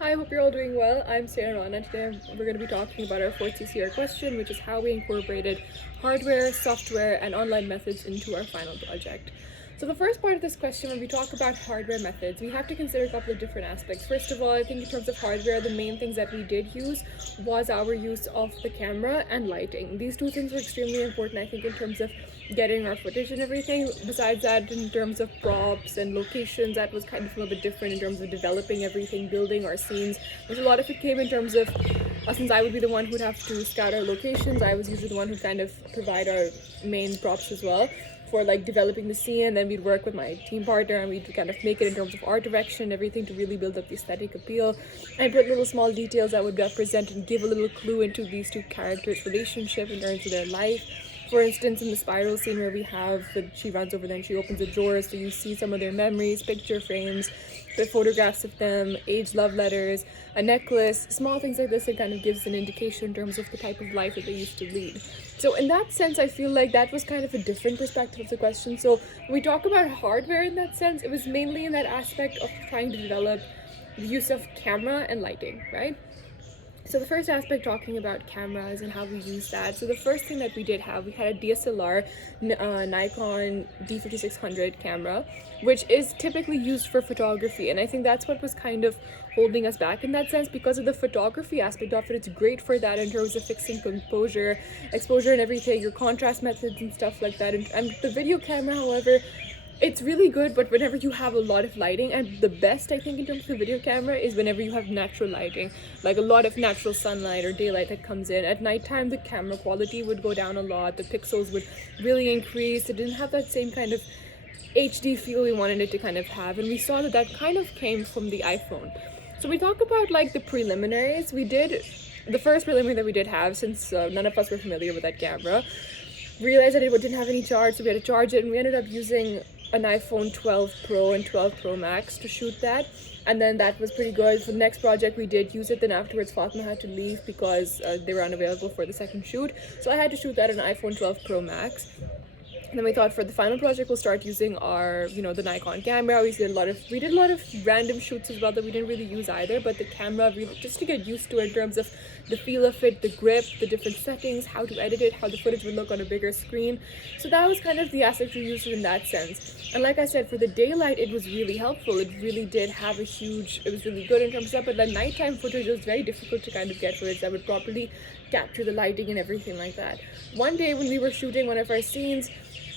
Hi, I hope you're all doing well. I'm Sarah and today we're going to be talking about our fourth CCR question, which is how we incorporated hardware, software, and online methods into our final project. So the first part of this question, when we talk about hardware methods, we have to consider a couple of different aspects. First of all, I think in terms of hardware, the main things that we did use was our use of the camera and lighting. These two things were extremely important, I think, in terms of getting our footage and everything. Besides that, in terms of props and locations, that was kind of a little bit different in terms of developing everything, building our scenes, which a lot of it came in terms of, since I would be the one who'd have to scout our locations, I was usually the one who'd kind of provide our main props as well for like developing the scene, and then we'd work with my team partner and we'd kind of make it in terms of art direction and everything to really build up the aesthetic appeal and put little small details that would represent and give a little clue into these two characters' relationship in terms of their life. For instance, in the spiral scene where we have she runs over there and she opens the drawers, so you see some of their memories, picture frames, the photographs of them, aged love letters, a necklace, small things like this. It kind of gives an indication in terms of the type of life that they used to lead. So in that sense, I feel like that was kind of a different perspective of the question. So when we talk about hardware in that sense, it was mainly in that aspect of trying to develop the use of camera and lighting, right? So the first aspect, talking about cameras and how we use that. So the first thing that we did have, we had a DSLR Nikon D5600 camera, which is typically used for photography. And I think that's what was kind of holding us back in that sense, because of the photography aspect of it. It's great for that in terms of fixing composure, exposure and everything, your contrast methods and stuff like that. And the video camera, however, it's really good, but whenever you have a lot of lighting, and the best I think in terms of the video camera is whenever you have natural lighting, like a lot of natural sunlight or daylight that comes in. At nighttime, the camera quality would go down a lot, the pixels would really increase. It didn't have that same kind of HD feel we wanted it to kind of have, and we saw that that kind of came from the iPhone. So we talk about like the preliminaries. We did the first preliminary that we did have, since none of us were familiar with that camera, realized that it didn't have any charge, so we had to charge it, and we ended up using an iPhone 12 Pro and 12 Pro Max to shoot that. And then that was pretty good. For the next project, we did use it. Then afterwards, Fatma had to leave because they were unavailable for the second shoot. So I had to shoot that on an iPhone 12 Pro Max. And then we thought for the final project, we'll start using our, the Nikon camera. We did a lot of random shoots as well that we didn't really use either, but the camera, really just to get used to it in terms of the feel of it, the grip, the different settings, how to edit it, how the footage would look on a bigger screen. So that was kind of the aspect we used in that sense. And like I said, for the daylight, it was really helpful. It really did have it was really good in terms of that, but the nighttime footage was very difficult to kind of get footage that would properly capture the lighting and everything like that. One day when we were shooting one of our scenes,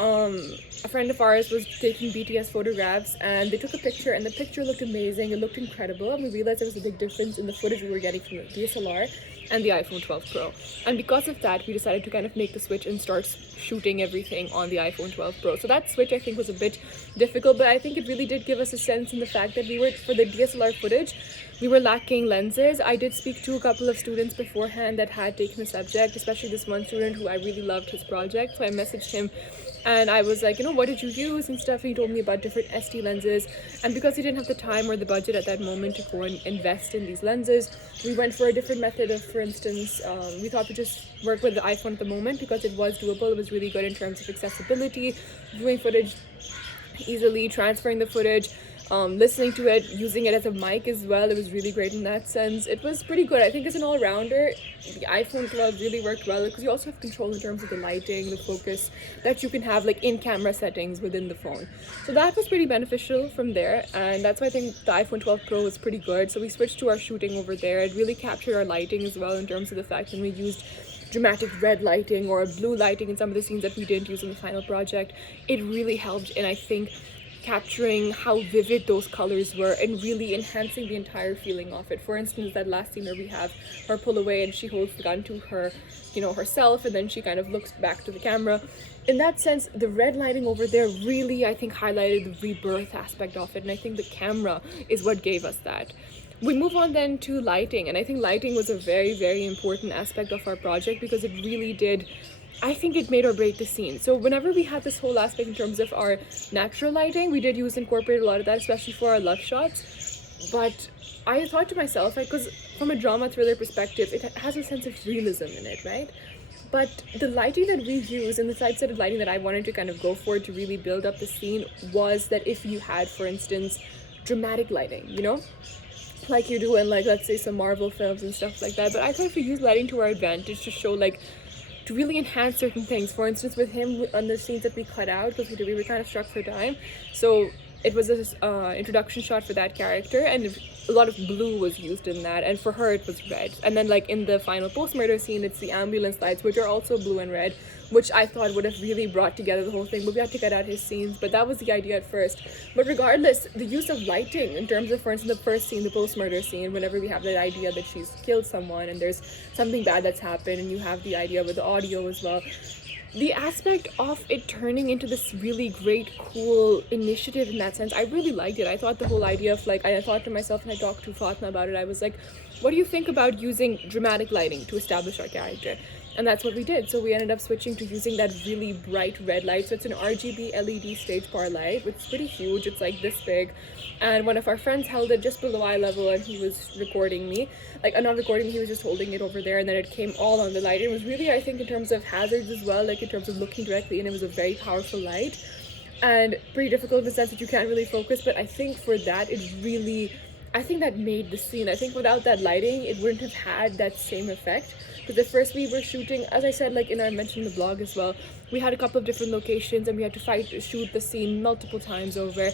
a friend of ours was taking BTS photographs, and they took a picture, and the picture looked amazing. It looked incredible, and we realized there was a big difference in the footage we were getting from the DSLR and the iPhone 12 Pro. And because of that, we decided to kind of make the switch and start shooting everything on the iPhone 12 Pro. So that switch, I think, was a bit difficult, but I think it really did give us a sense in the fact that for the DSLR footage, we were lacking lenses. I did speak to a couple of students beforehand that had taken the subject, especially this one student who I really loved his project. So I messaged him and I was like, what did you use and stuff? And he told me about different ST lenses. And because he didn't have the time or the budget at that moment to go and invest in these lenses, we went for a different method of, for instance, we thought to just work with the iPhone at the moment because it was doable. It was really good in terms of accessibility, viewing footage easily, transferring the footage, listening to it, using it as a mic as well. It was really great in that sense. It was pretty good. I think as an all-rounder, the iPhone 12 really worked well because you also have control in terms of the lighting, the focus that you can have like in-camera settings within the phone. So that was pretty beneficial from there, and that's why I think the iPhone 12 Pro was pretty good. So we switched to our shooting over there. It really captured our lighting as well in terms of the fact that we used dramatic red lighting or blue lighting in some of the scenes that we didn't use in the final project. It really helped, and I think capturing how vivid those colors were and really enhancing the entire feeling of it. For instance, that last scene where we have her pull away and she holds the gun to her, herself, and then she kind of looks back to the camera. In that sense, the red lighting over there really, I think, highlighted the rebirth aspect of it, and I think the camera is what gave us that. We move on then to lighting, and I think lighting was a very, very important aspect of our project because it really did, I think it made or break the scene. So whenever we had this whole aspect in terms of our natural lighting, we did incorporate a lot of that, especially for our love shots. But I thought to myself, because from a drama thriller perspective, it has a sense of realism in it, right? But the lighting that we use and the types of lighting that I wanted to kind of go for to really build up the scene was that if you had, for instance, dramatic lighting, like you do in, like, let's say some Marvel films and stuff like that. But I thought if we use lighting to our advantage to show, like, to really enhance certain things. For instance, with him on the scenes that we cut out, because we were kind of struck for time, so it was this introduction shot for that character, and a lot of blue was used in that, and for her it was red. And then, like, in the final post-murder scene, it's the ambulance lights, which are also blue and red, which I thought would have really brought together the whole thing, but we had to cut out his scenes. But that was the idea at first. But regardless, the use of lighting in terms of, for instance, the first scene, the post-murder scene, whenever we have that idea that she's killed someone and there's something bad that's happened, and you have the idea with the audio as well, the aspect of it turning into this really great, cool initiative in that sense, I really liked it. I thought the whole idea of, like, I thought to myself, and I talked to Fatma about it, I was like, what do you think about using dramatic lighting to establish our character? And that's what we did. So we ended up switching to using that really bright red light. So it's an RGB LED stage bar light, which is pretty huge. It's like this big. And one of our friends held it just below eye level, and he was recording me. Like, not recording me, he was just holding it over there, and then it came all on the light. It was really, I think, in terms of hazards as well, like in terms of looking directly in, it was a very powerful light. And pretty difficult in the sense that you can't really focus, but I think for that, it really, I think that made the scene. I think without that lighting, it wouldn't have had that same effect. Because at first we were shooting, as I said, like, I mentioned in the blog as well, we had a couple of different locations, and we had to shoot the scene multiple times over.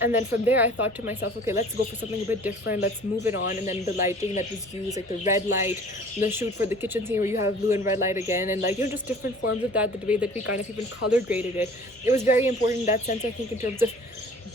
And then from there I thought to myself, okay, let's go for something a bit different, let's move it on. And then the lighting that was used, like the red light, the shoot for the kitchen scene where you have blue and red light again, and, like, just different forms of that, the way that we kind of even color graded it, it was very important in that sense, I think, in terms of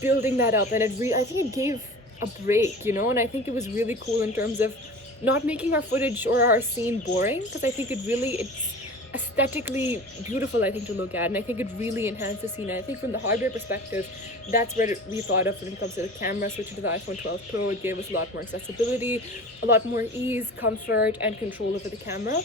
building that up. And I think it gave a break, and I think it was really cool in terms of not making our footage or our scene boring, because I think it's aesthetically beautiful, I think, to look at, and I think it really enhanced the scene. And I think from the hardware perspective, that's where we thought of when it comes to the camera. Switching to the iPhone 12 Pro, it gave us a lot more accessibility, a lot more ease, comfort, and control over the camera.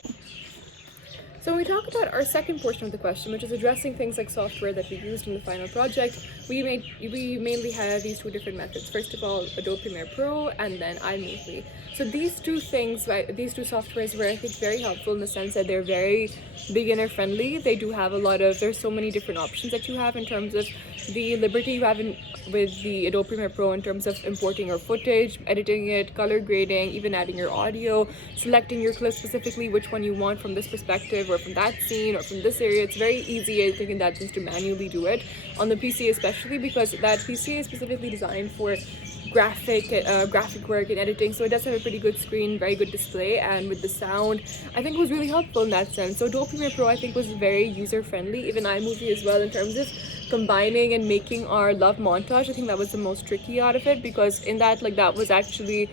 So when we talk about our second portion of the question, which is addressing things like software that we used in the final project, we mainly had these two different methods. First of all, Adobe Premiere Pro, and then iMovie. So these two things, these two softwares were, I think, very helpful in the sense that they're very beginner friendly. They do have there's so many different options that you have in terms of the liberty you have with the Adobe Premiere Pro in terms of importing your footage, editing it, color grading, even adding your audio, selecting your clip specifically, which one you want from this perspective or from that scene or from this area. It's very easy, I think, in that sense, to manually do it on the PC, especially because that PC is specifically designed for graphic work and editing, so it does have a pretty good screen, very good display, and with the sound, I think it was really helpful in that sense. So Adobe Premiere Pro, I think, was very user-friendly, even iMovie as well, in terms of combining and making our love montage. I think that was the most tricky out of it, because in that, like, that was actually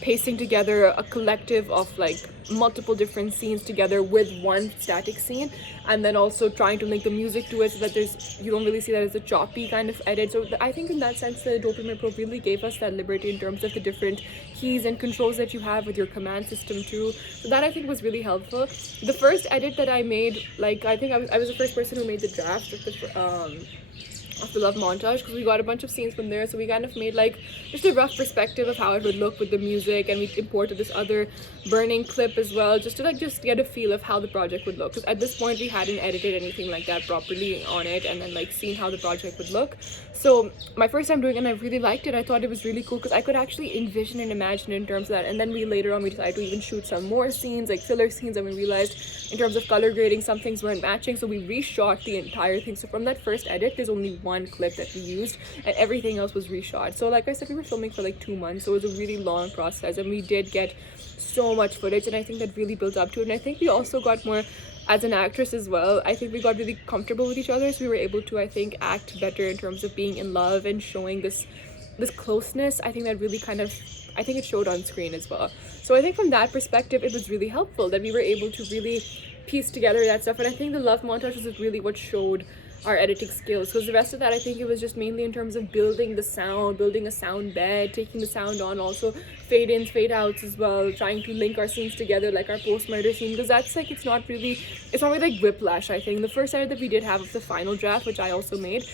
pasting together a collective of, like, multiple different scenes together with one static scene, and then also trying to link the music to it so that you don't really see that as a choppy kind of edit. So I think in that sense, the Adobe Premiere Pro really gave us that liberty in terms of the different keys and controls that you have with your command system too. So that, I think, was really helpful. The first edit that I made, like, I think I was the first person who made the draft of the love montage, because we got a bunch of scenes from there, so we kind of made, like, just a rough perspective of how it would look with the music, and we imported this other burning clip as well, just to get a feel of how the project would look, because at this point we hadn't edited anything like that properly on it, and then, like, seen how the project would look. So my first time doing it, and I really liked it. I thought it was really cool because I could actually envision and imagine it in terms of that. And then later on we decided to even shoot some more scenes, like filler scenes, and we realized in terms of color grading some things weren't matching, so we reshot the entire thing. So from that first edit, there's only one clip that we used, and everything else was reshot. So like I said, we were filming for like 2 months, so it was a really long process, and we did get so much footage, and I think that really built up to it. And I think we also got more, as an actress as well, I think we got really comfortable with each other, so we were able to, I think, act better in terms of being in love and showing this closeness. I think that really I think it showed on screen as well. So I think from that perspective, it was really helpful that we were able to really piece together that stuff. And I think the love montage was really what showed our editing skills, because the rest of that, I think it was just mainly in terms of building the sound, building a sound bed, taking the sound on, also fade ins, fade outs as well, trying to link our scenes together, like our post-murder scene, because that's like, it's not really like whiplash. I think the first edit that we did have of the final draft, which I also made,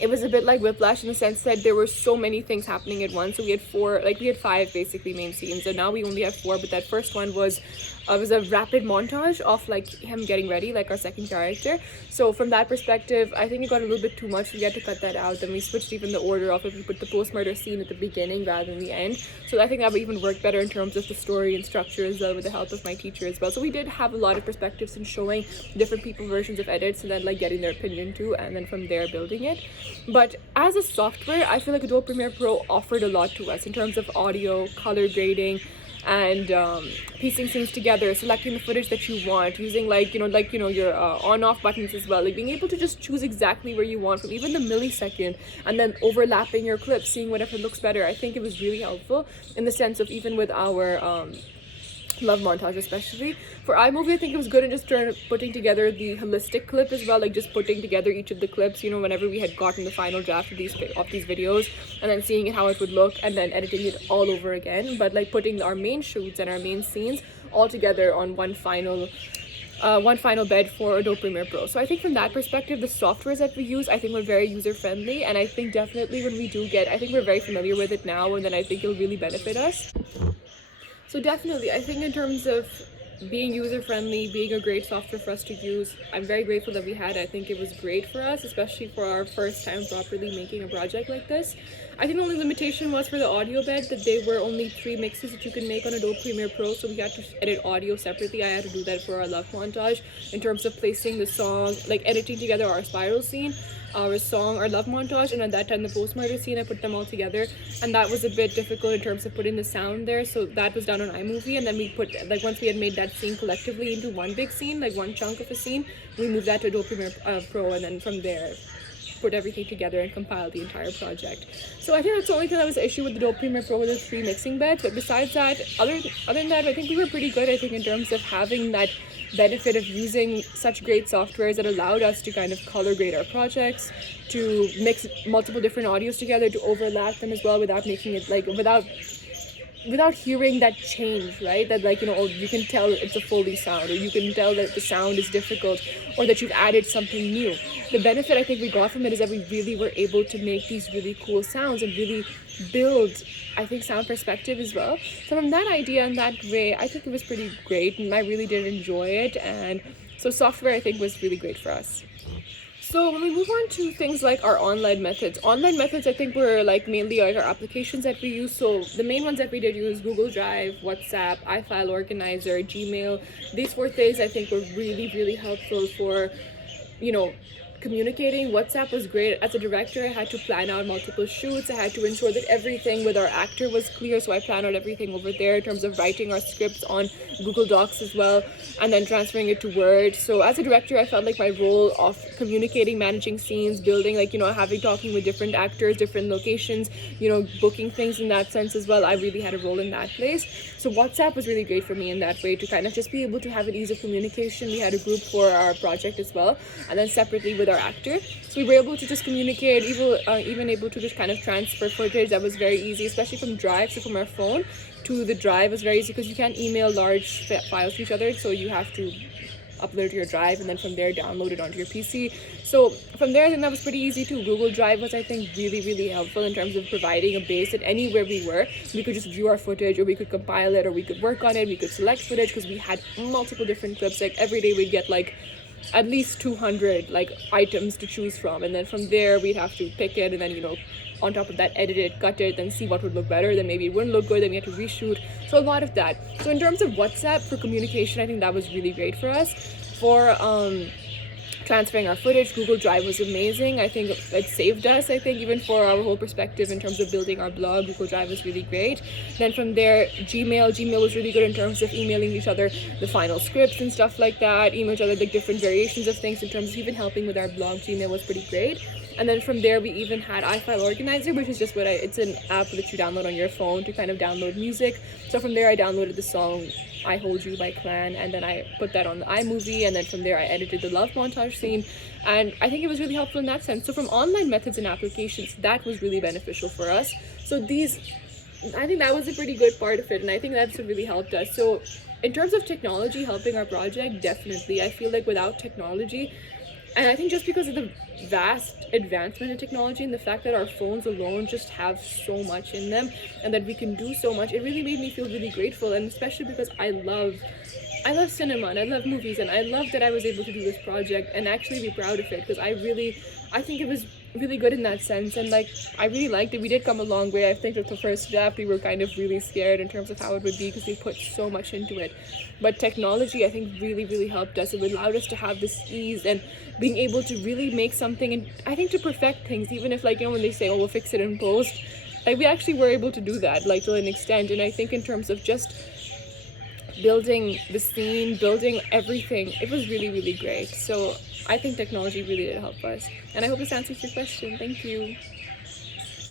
it was a bit like whiplash in the sense that there were so many things happening at once. So we had five basically main scenes, and now we only have four. But that first one was a rapid montage of like him getting ready, like our second character. So from that perspective, I think it got a little bit too much. We had to cut that out. Then we switched even the order of it. We put the post-murder scene at the beginning rather than the end. So I think that would even work better in terms of the story and structure as well, with the help of my teacher as well. So we did have a lot of perspectives in showing different people versions of edits, and then like getting their opinion too, and then from there building it. But as a software, I feel like Adobe Premiere Pro offered a lot to us in terms of audio, color grading, and piecing things together, selecting the footage that you want, using your on-off buttons as well, like being able to just choose exactly where you want from even the millisecond, and then overlapping your clips, seeing whatever looks better. I think it was really helpful in the sense of even with our love montage, especially for iMovie. I think it was good in just putting together the holistic clip as well, like just putting together each of the clips, whenever we had gotten the final draft of these videos, and then seeing how it would look, and then editing it all over again, but like putting our main shoots and our main scenes all together on one final bed for Adobe Premiere Pro. So I think from that perspective, the softwares that we use, I think we're very user friendly, and I think definitely when we do I think we're very familiar with it now, and then I think it'll really benefit us. So definitely, I think in terms of being user-friendly, being a great software for us to use, I'm very grateful that we had. I think it was great for us, especially for our first time properly making a project like this. I think the only limitation was for the audio bed, that there were only 3 mixes that you can make on Adobe Premiere Pro, so we had to edit audio separately. I had to do that for our love montage in terms of placing the song, like editing together our spiral scene, our song, our love montage, and at that time the post-murder scene. I put them all together, and that was a bit difficult in terms of putting the sound there, so that was done on iMovie. And then we put, like, once we had made that scene collectively into one big scene, like one chunk of a scene, we moved that to Adobe Premiere Pro, and then from there put everything together and compile the entire project. So I think that's the only thing that was the issue with Adobe Premiere Pro, with the 3 mixing beds. But besides that, other than that, I think we were pretty good, I think, in terms of having that benefit of using such great softwares that allowed us to kind of color grade our projects, to mix multiple different audios together, to overlap them as well, without making it like without hearing that change, right? That, like, you can tell it's a Foley sound, or you can tell that the sound is difficult, or that you've added something new. The benefit I think we got from it is that we really were able to make these really cool sounds and really build, I think, sound perspective as well. So from that idea and that way, I think it was pretty great, and I really did enjoy it. And so software, I think, was really great for us. So when we move on to things like our online methods, I think were like mainly like our applications that we use. So the main ones that we did use: Google Drive, WhatsApp, iFile Organizer, Gmail. These 4 things I think were really, really helpful for, communicating. WhatsApp was great. As a director, I had to plan out multiple shoots. I had to ensure that everything with our actor was clear, so I planned out everything over there in terms of writing our scripts on Google Docs as well, and then transferring it to Word. So as a director, I felt like my role of communicating, managing scenes, building, talking with different actors, different locations, booking things in that sense as well, I really had a role in that place. So WhatsApp was really great for me in that way, to kind of just be able to have an ease of communication. We had a group for our project as well, and then separately with our actor, so we were able to just communicate, even able to just kind of transfer footage. That was very easy, especially from Drive. So from our phone to the Drive was very easy, because you can't email large files to each other, so you have to upload it to your Drive, and then from there download it onto your PC. So from there, I think that was pretty easy too. Google Drive was, I think, really, really helpful in terms of providing a base that anywhere we were, we could just view our footage, or we could compile it, or we could work on it, we could select footage, because we had multiple different clips. Like every day we'd get like at least 200 items to choose from, and then from there we'd have to pick it, and then on top of that edit it, cut it, then see what would look better. Then maybe it wouldn't look good, then we had to reshoot. So a lot of that. So in terms of WhatsApp for communication, I think that was really great for us. For transferring our footage, Google Drive was amazing. I think it saved us, I think, even for our whole perspective in terms of building our blog. Google Drive was really great. Then from there, Gmail was really good in terms of emailing each other the final scripts and stuff like that, email each other like different variations of things in terms of even helping with our blog. Gmail was pretty great. And then from there, we even had iFile Organizer, which is just it's an app that you download on your phone to kind of download music. So from there, I downloaded the song I Hold You by Clan, and then I put that on the iMovie, and then from there I edited the love montage scene, and I think it was really helpful in that sense. So from online methods and applications, that was really beneficial for us. So I think that was a pretty good part of it, and I think that's what really helped us. So in terms of technology helping our project, definitely, I feel like without technology, And I think just because of the vast advancement in technology and the fact that our phones alone just have so much in them and that we can do so much, it really made me feel really grateful. And especially because I love cinema and I love movies, and I love that I was able to do this project and actually be proud of it, because I think it was really good in that sense. And like, I really liked it. We did come a long way. I think that the first draft we were kind of really scared in terms of how it would be because we put so much into it. But technology, I think, really helped us. It allowed us to have this ease and being able to really make something, and I think to perfect things, even if, like, when they say, oh, we'll fix it in post, like, we actually were able to do that, like, to an extent. And I think in terms of just building the scene, building everything, it was really great. So I think technology really did help us. And I hope this answers your question. Thank you.